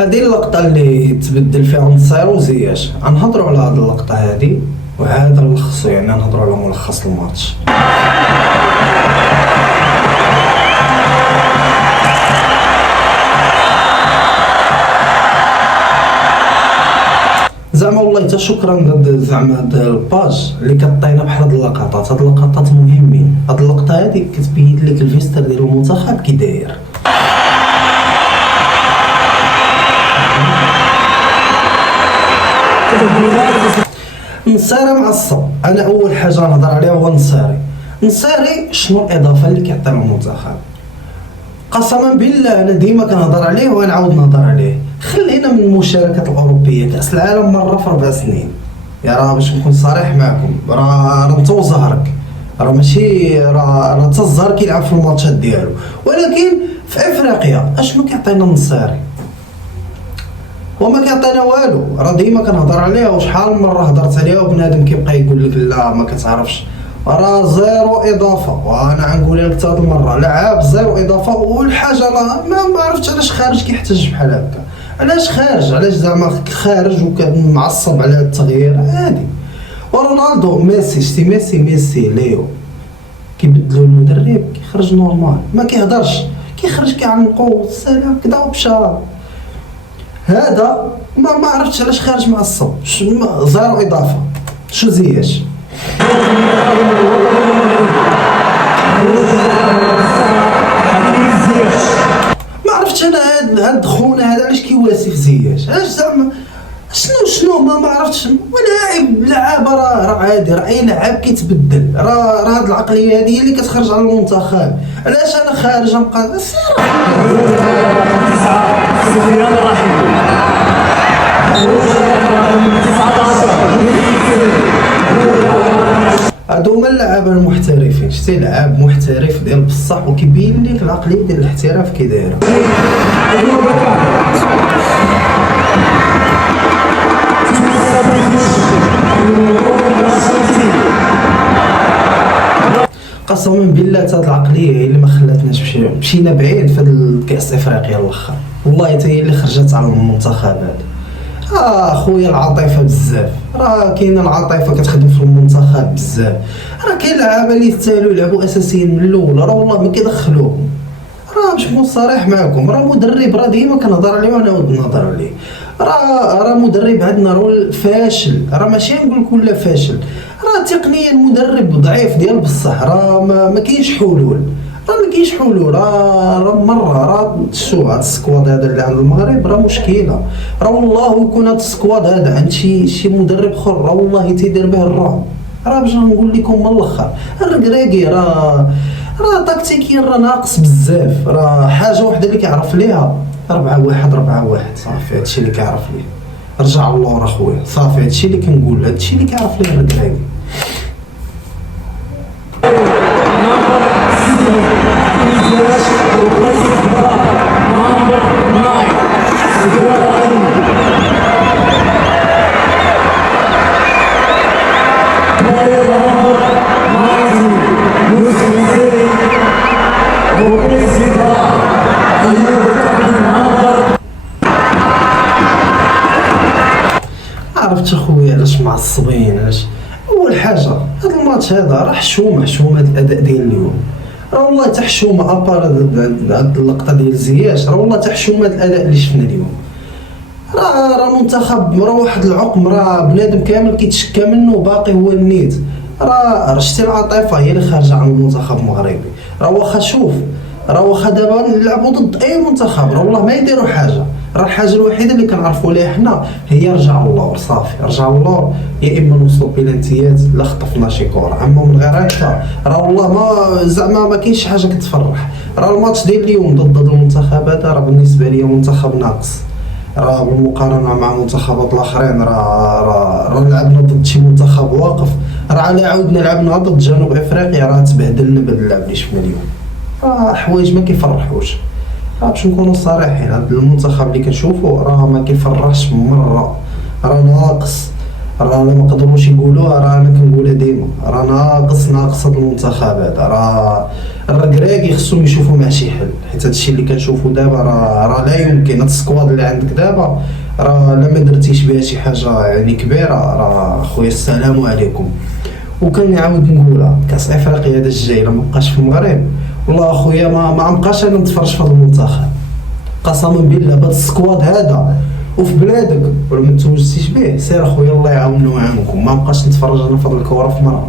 هذه اللقطة اللي تبدل فيها نصير وزياش، غنهضروا على هذه اللقطة هذه وعاد نلخصوا، يعني نهضروا على ملخص الماتش. زعما والله حتى شكرا زعما هاد الباج اللي كطينا بحال هاد اللقطات. هاد اللقطات مهمين. هاد اللقطة هادي كتبين لك الفيستر ديال المنتخب كي داير. نصيري معصب. انا اول حاجه نهضر عليها هو نصيري شنو الاضافه اللي كيعطي المنتخب؟ قسما بالله انا ديما كنهضر عليه ونعاود نهضر عليه. خلينا من المشاركات الاوروبيه، كاس العالم مره في 4 سنين، يا راه باش نكون صريح معكم، راه انت وزهرك، راه ماشي راه حتى الزهر كيلعب في الماتشات ديالو. ولكن في افريقيا اشنو كيعطينا النصيري؟ وما كيعطينا والو. راه ديما كنهضر عليها وشحال من مره هضرت عليها وبنادم كيبقى يقول لك لا ما كتعرفش، راه زيرو اضافه. وانا غنقولها لك حتى هاد المره، لعاب زيرو اضافه. والحاجه راه ما عرفتش علاش خارج كيحتج بحال هكا. علاش خارج؟ علاش زعما خارج ومعصب على التغيير عادي؟ ورونالدو ميسي، شتي ميسي ليو كيبدلوا المدرب كيخرج نورمال، ما كيهضرش، كيخرج كيعنقو السلام كدا ومشى. هذا ما عرفتش علاش خارج معصب. زيرو اضافه. شو زياش؟ ما عرفتش انا هاد خونا هذا علاش كيواسي في زياش؟ علاش زعما شنو ما عرفتش. ولاعب لعابه راه عادي، راه اي لعاب كيتبدل. راه هاد العقليه هذه هي اللي كتخرج على المنتخب. علاش انا خارج نبقى هادو هما اللعابه المحترفين. شتي لعاب محترف ديال بصح وكيبين لك العقليه ديال الاحتراف كي دايره. قسما بالله هاد العقليه هي اللي ما خلاتناش مشينا بعيد في هاد الكاس افريقيا الاخر. والله حتى هي اللي خرجت على المنتخبات. خويا العاطفه بزاف، راه كاينه العاطفه كتخدم في المنتخب بزاف. راه كاين لعابه اللي يستاهلوا يلعبوا اساسيين من الاول، راه والله ما كيدخلوهم. راه باش نكون صريح معكم، راه مدرب، راه ديما كنهضر عليه ونعاود نهضر عليه. راه مدرب عندنا راه فاشل، راه ماشي نقول لك ولا فاشل، راه تقنيا مدرب ضعيف ديال بصح. راه ما كاينش حلول، راه مره شو هاد السكواد هذا اللي عند المغرب راه مشكله. راه والله يكون هاد السكواد هذا عند شي مدرب اخر راه والله تيدير به الرعب. راه باش نقول لكم من الاخر، الركراكي راه تكتيكيا راه ناقص بزاف. راه حاجه وحده اللي كيعرف ليها 4-1 صافي، هادشي اللي كيعرف ليه. رجع اللور اخويا صافي، هادشي اللي كنقول، هادشي اللي كيعرف ليه الركراكي. عرفت اخويا علاش معصبين؟ علاش؟ اول حاجه هاد الماتش هذا راه حشومه هاد الاداء ديال اليوم. راه والله حتى حشومه ابار هاد اللقطه ديال زياش، راه والله حتى حشومه هاد الاداء اللي شفنا اليوم. راه منتخب، راه واحد العقم، راه بنادم كامل كيتشكى منه باقي هو النيت. راه شتي العاطفه هي اللي خارجه عن المنتخب المغربي. راه واخا شوف، راه واخا دابا نلعبوا ضد اي منتخب راه والله ما يديروا حاجه. راه الحاجه الوحيده اللي كنعرفوا ليها حنا هي رجع اللور صافي، رجع اللور، يا اما نوصلوا بلانتيات لا خطفنا شي كره. اما من غير هكا راه والله ما زعما ما كاينش حاجه كتفرح. راه الماتش ديال اليوم ضد المنتخبات راه بالنسبه لي منتخب ناقص. راه بالمقارنه مع المنتخبات الاخرين راه لعبنا ضد شي منتخب واقف. راه عاودنا لعبنا ضد جنوب افريقيا، راه تبهدلنا بهاد اللعب اللي شفنا اليوم. حوايج ما كيفرحوش. باش نكونوا صريحين، هاد المنتخب اللي كنشوفو راه ما كيفرحش مره، راه ناقص. رانا ما قدروش يقولوها، راه انا كنقولها ديما، راه ناقص هاد المنتخب هذا، راه الركراكي خصهم يشوفوا مع شي حل، حيت هادشي اللي كنشوفوا دابا راه لا يمكن. هاد السكواد اللي عندك دابا راه لا ما درتيش بها شي حاجه يعني كبيره، راه خويا السلام عليكم. وكنعاود نقولها، كاس افريقيا هذا الجاي الا مابقاش في المغرب والله اخويا ما نبقاش انا نتفرج في هذا المنتخب قسما بالله. بهذا السكواد هذا وفي بلادك ولا ما توجدتيش به، سير اخويا الله يعاوننا ويعاونكم، ما بقاش نتفرج انا في هذه الكره في مرة.